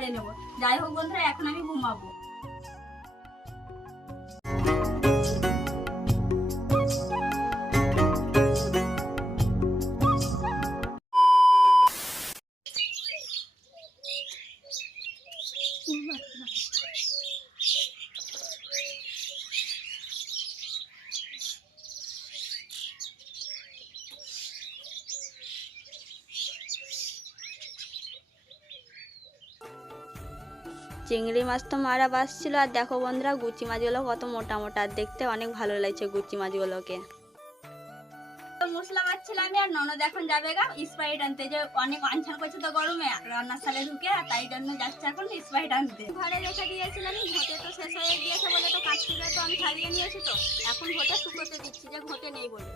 করে নেব। যাই হোক বন্ধুরা এখন আমি ঘুমাবো। চিংড়ি মাছ তো মারা বাসছিল আর দেখো বন্ধুরা, গুচি মাছগুলো কত মোটা মোটা, আর দেখতে অনেক ভালো লাগছে গুচি মাছগুলোকে। মশলা বাচ্ছিলাম আমি, আর ননদ এখন যাবে গা স্প্রাইট আনতে। যে অনেক আনছান করছে তো গরমে রান্নার সালে ঢুকে, আর তাই জন্য যাচ্ছে এখন স্প্রাইট আনতে। ঘরে রেখে দিয়েছিলাম ঘটে তো শেষ হয়ে গিয়েছে বলে তো থেকে তো আমি ছাড়িয়ে নিয়েছি তো। এখন ঘটে শুকোতে দিচ্ছি, যে ঘটে নেই বলে।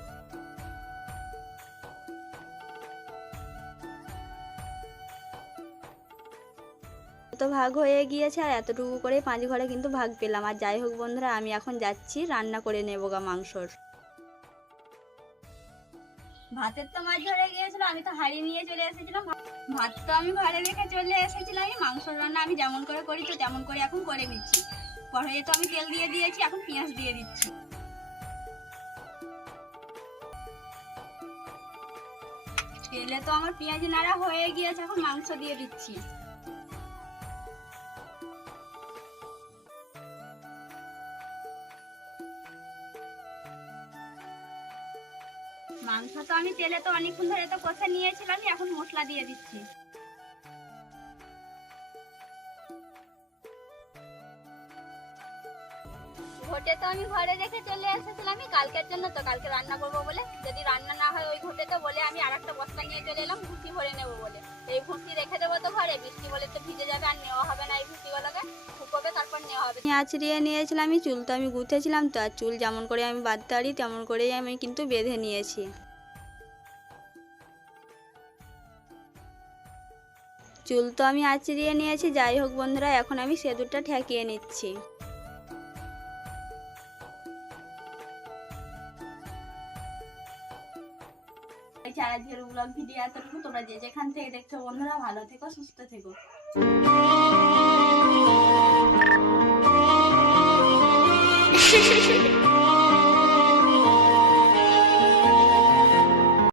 তো ভাগ হয়ে গিয়েছে আর এতটুকু করে পাঁচ ঘরে কিন্তু ভাগ পেলাম। আর যাই হোক বন্ধুরা, আমি এখন যাচ্ছি, রান্না করে নেব গা মাংসর। ভাতের তো মাছ ধরে গিয়েছিল, আমি তো হারিয়ে নিয়ে চলে এসেছিলাম। ভাত তো আমি ঘরে রেখে চলে এসেছিলাম। আমি মাংস রান্না আমি যেমন করে করি, তো তেমন করে এখন করে নিচ্ছি। কড়াইয়ে তো আমি তেল দিয়ে দিয়েছি, এখন পেঁয়াজ দিয়ে দিচ্ছি। তেলে তো আমার পেঁয়াজ নাড়া হয়ে গিয়েছে, এখন মাংস দিয়ে দিচ্ছি। মাংস তো আমি তেলে তো অনেকক্ষণ ধরে তো কষে নিয়েছিলাম, এখন মশলা দিয়ে দিচ্ছি। ঘটে তো আমি ঘরে রেখে চলে এসেছিলাম কালকের জন্য তো কালকে রান্না করব বলে। যদি রান্না না হয় ওই ঘটে তো বলে আমি আর একটা বস্তা নিয়ে চলে এলাম ভুসি ভরে নেব বলে। এই বৃষ্টি নিয়েছিলাম আমি, চুল তো আমি গুঁথেছিলাম তো, আর চুল যেমন করে আমি বাঁধতে পারি তেমন করেই আমি কিন্তু বেঁধে নিয়েছি। চুল তো আমি আঁচড়িয়ে নিয়েছি, যাই হোক বন্ধুরা, এখন আমি সেঁদুরটা ঠেকিয়ে নিচ্ছি। যে আজকের ব্লগ ভিডিও এতটুকু তোমরা যে যেখান থেকে দেখছ, বন্ধুরা ভালো থেকো, সুস্থ থেকো।